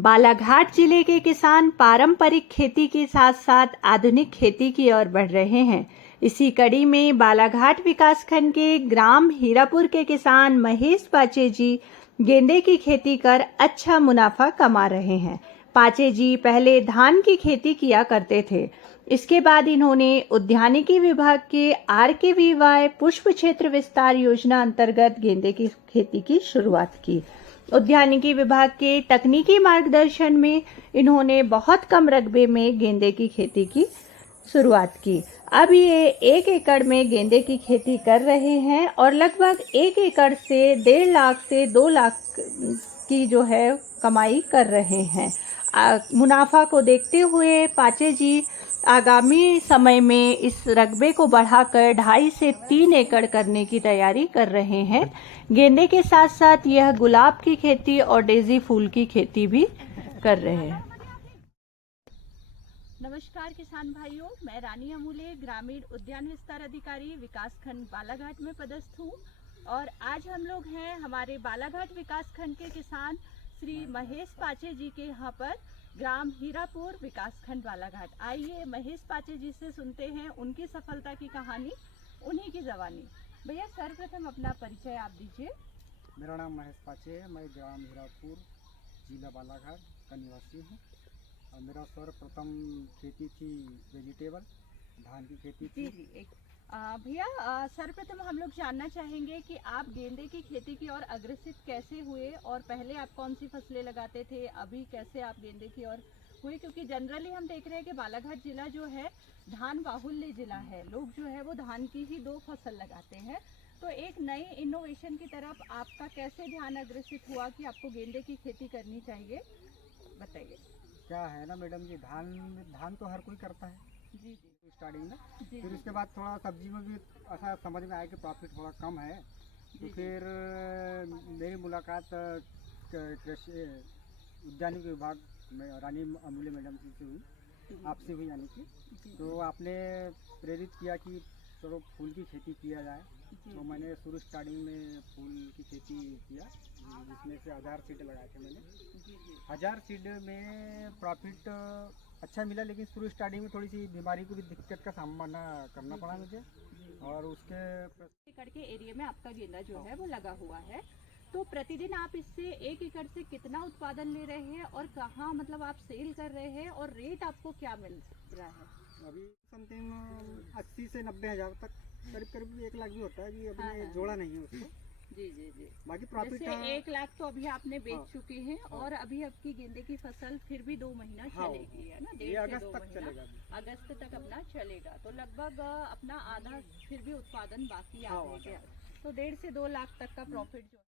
बालाघाट जिले के किसान पारंपरिक खेती के साथ साथ आधुनिक खेती की ओर बढ़ रहे हैं। इसी कड़ी में बालाघाट विकासखंड के ग्राम हीरापुर के किसान महेश पाचे जी गेंदे की खेती कर अच्छा मुनाफा कमा रहे हैं। पाचे जी पहले धान की खेती किया करते थे। इसके बाद इन्होंने उद्यानिकी विभाग के RKVY पुष्प क्षेत्र विस्तार योजना अंतर्गत गेंदे की खेती की शुरुआत की। उद्यानिकी विभाग के तकनीकी मार्गदर्शन में इन्होंने बहुत कम रकबे में गेंदे की खेती की शुरुआत की। अब ये 1 एकड़ में गेंदे की खेती कर रहे हैं और लगभग 1 एकड़ से 1.5 लाख से 2 लाख की जो है कमाई कर रहे हैं। मुनाफा को देखते हुए पाचे जी आगामी समय में इस रकबे को बढ़ाकर 2.5 से 3 एकड़ करने की तैयारी कर रहे हैं। गेंदे के साथ साथ यह गुलाब की खेती और डेजी फूल की खेती भी कर रहे हैं। नमस्कार किसान भाइयों, मैं रानी अमूले ग्रामीण उद्यान विस्तार अधिकारी विकासखंड बालाघाट में पदस्थ हूँ और आज हम लोग हैं हमारे बालाघाट विकासखंड के किसान श्री महेश पाचे जी के यहाँ पर ग्राम हीरापुर विकासखंड बालाघाट। आइए महेश पाचे जी से सुनते हैं उनकी सफलता की कहानी, उन्हीं की जवानी। भैया सर्वप्रथम अपना परिचय आप दीजिए। मेरा नाम महेश पाचे है, मैं ग्राम हीरापुर जिला बालाघाट का निवासी हूँ और मेरा सर्वप्रथम खेती थी वेजिटेबल, धान की खेती थी। जी भैया सर्वप्रथम हम लोग जानना चाहेंगे कि आप गेंदे की खेती की ओर अग्रसित कैसे हुए और पहले आप कौन सी फसलें लगाते थे, अभी कैसे आप गेंदे की ओर हुए? क्योंकि जनरली हम देख रहे हैं कि बालाघाट जिला जो है धान बाहुल्य जिला है, लोग जो है वो धान की ही 2 फसल लगाते हैं। तो एक नई इनोवेशन की तरफ आपका कैसे ध्यान अग्रसित हुआ कि आपको गेंदे की खेती करनी चाहिए, बताइए। क्या है ना मैडम जी, धान तो हर कोई करता है जी स्टार्टिंग में। जी फिर उसके बाद थोड़ा सब्जी में भी ऐसा समझ में आया कि प्रॉफिट थोड़ा कम है, तो फिर मेरी मुलाकात कृषि उद्यानिकी विभाग में रानी अमूल्य मैडम जी से हुई, आपसे हुई यानी कि। तो आपने प्रेरित किया कि चलो फूल की खेती किया जाए। तो मैंने शुरू स्टार्टिंग में फूल की खेती किया, जिसमें से 1000 सीड लगाए थे मैंने। 1000 सीड में प्रॉफिट अच्छा मिला, लेकिन शुरू स्टार्टिंग में थोड़ी सी बीमारी की भी दिक्कत का सामना करना पड़ा मुझे। और उसके एकड़ के एरिया में आपका गेंदा जो है वो लगा हुआ है, तो प्रतिदिन आप इससे 1 एकड़ से कितना उत्पादन ले रहे हैं और कहाँ मतलब आप सेल कर रहे हैं और रेट आपको क्या मिल रहा है? अभी समथिंग 80 से 90 हज़ार तक, करीब 1 लाख भी होता है। अभी हाँ। जोड़ा नहीं है उसको। जी बाकी प्रॉफिट जैसे 1 लाख तो अभी आपने बेच हाँ। चुके हैं और अभी आपकी गेंदे की फसल फिर भी 2 महीना चलेगी, है ना? 1.5 से 2 अगस्त तक महीना, चलेगा। अगस्त तक अपना चलेगा, तो लगभग अपना आधा फिर भी उत्पादन बाकी हाँ, आधे के, तो 1.5 से 2 लाख तक का प्रॉफिट जो